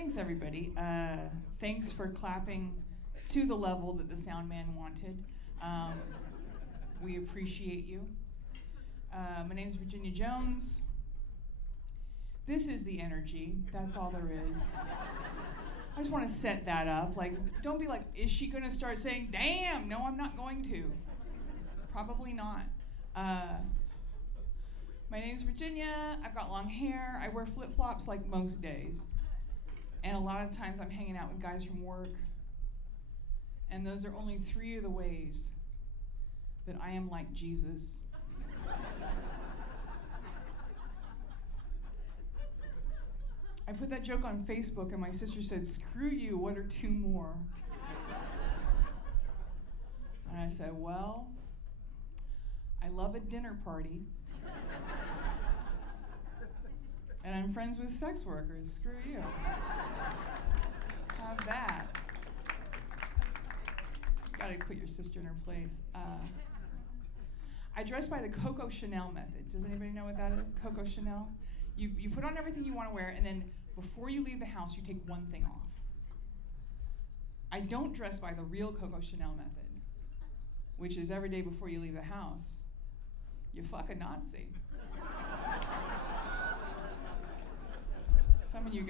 Thanks, everybody. Thanks for clapping to the level that the sound man wanted. We appreciate you. My name is Virginia Jones. This is the energy. That's all there is. I just want to set that up. Like, don't be like, is she going to start saying, damn? No, I'm not going to. Probably not. My name's Virginia. I've got long hair. I wear flip-flops like most days. And a lot of times I'm hanging out with guys from work. And those are only 3 of the ways that I am like Jesus. I put that joke on Facebook and my sister said, screw you, what are 2 more? And I said, well, I love a dinner party. And I'm friends with sex workers, screw you. Have that. Gotta put your sister in her place. I dress by the Coco Chanel method. Does anybody know what that is? Coco Chanel? You put on everything you want to wear, and then before you leave the house, you take one thing off. I don't dress by the real Coco Chanel method, which is every day before you leave the house, you fuck a Nazi. Some of you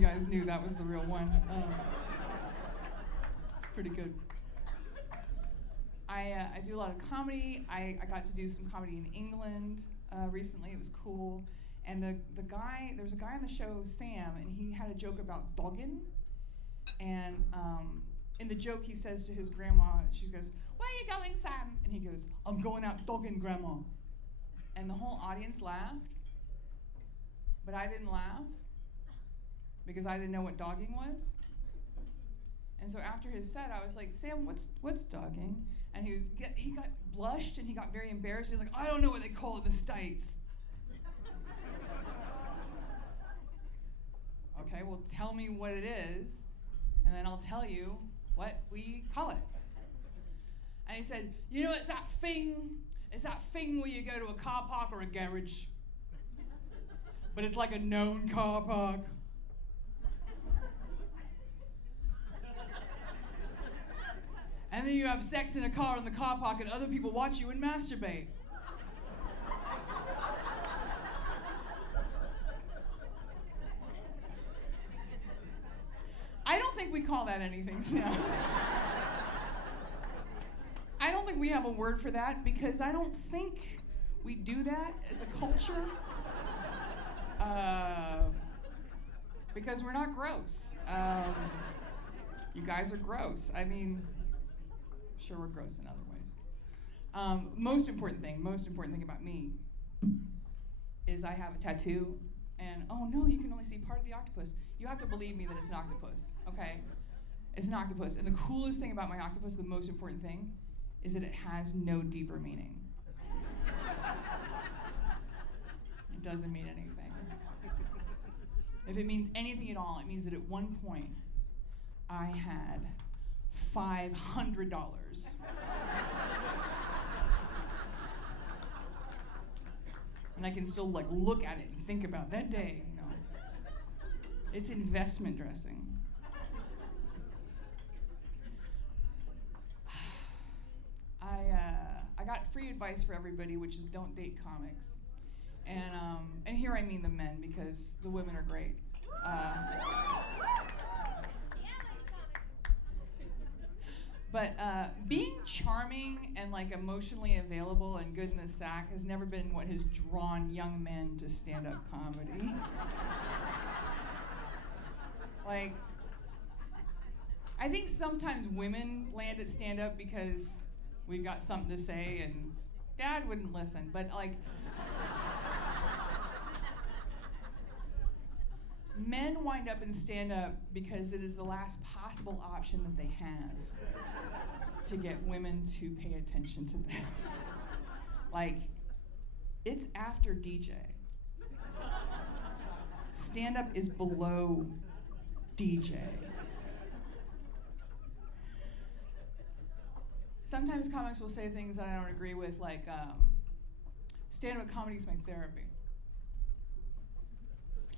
guys knew that was the real one. It's pretty good. I do a lot of comedy. I got to do some comedy in England recently. It was cool. And there was a guy on the show, Sam, and he had a joke about dogging. And in the joke, he says to his grandma, she goes, where are you going, Sam? And he goes, I'm going out dogging, Grandma. And the whole audience laughed. But I didn't laugh because I didn't know what dogging was. And so after his set, I was like, Sam, what's dogging? And he got blushed and he got very embarrassed. He's like, I don't know what they call it in the States. Okay, well, tell me what it is, and then I'll tell you what we call it. And he said, you know, it's that thing where you go to a car park or a garage, but it's like a known car park. And then you have sex in a car in the car park and other people watch you and masturbate. I don't think we call that anything, Sam. I don't think we have a word for that because I don't think we do that as a culture. Because we're not gross. You guys are gross. I mean, sure we're gross in other ways. Most important thing about me is I have a tattoo, and oh no, you can only see part of the octopus. You have to believe me that it's an octopus, okay? It's an octopus, and the coolest thing about my octopus, the most important thing, is that it has no deeper meaning. It doesn't mean anything. If it means anything at all, it means that at one point, I had $500. And I can still like look at it and think about that day, you know. It's investment dressing. I got free advice for everybody, which is don't date comics. And here I mean the men because the women are great. But being charming and like emotionally available and good in the sack has never been what has drawn young men to stand-up comedy. Like, I think sometimes women land at stand-up because we've got something to say and Dad wouldn't listen, but like, men wind up in stand-up because it is the last possible option that they have to get women to pay attention to them. Like, it's after DJ. Stand-up is below DJ. Sometimes comics will say things that I don't agree with, like, stand-up comedy is my therapy.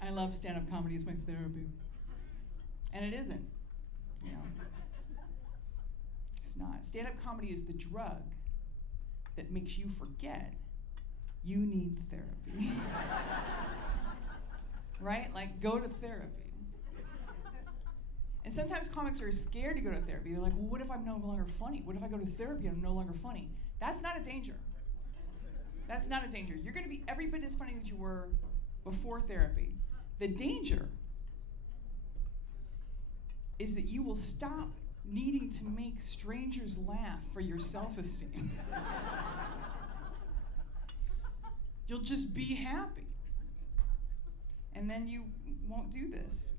I love stand-up comedy. It's my therapy. And it isn't. You know. It's not. Stand-up comedy is the drug that makes you forget you need therapy. Right? Like, go to therapy. And sometimes comics are scared to go to therapy. They're like, well, what if I'm no longer funny? What if I go to therapy and I'm no longer funny? That's not a danger. That's not a danger. You're going to be every bit as funny as you were before therapy. The danger is that you will stop needing to make strangers laugh for your self-esteem. You'll just be happy. And then you won't do this.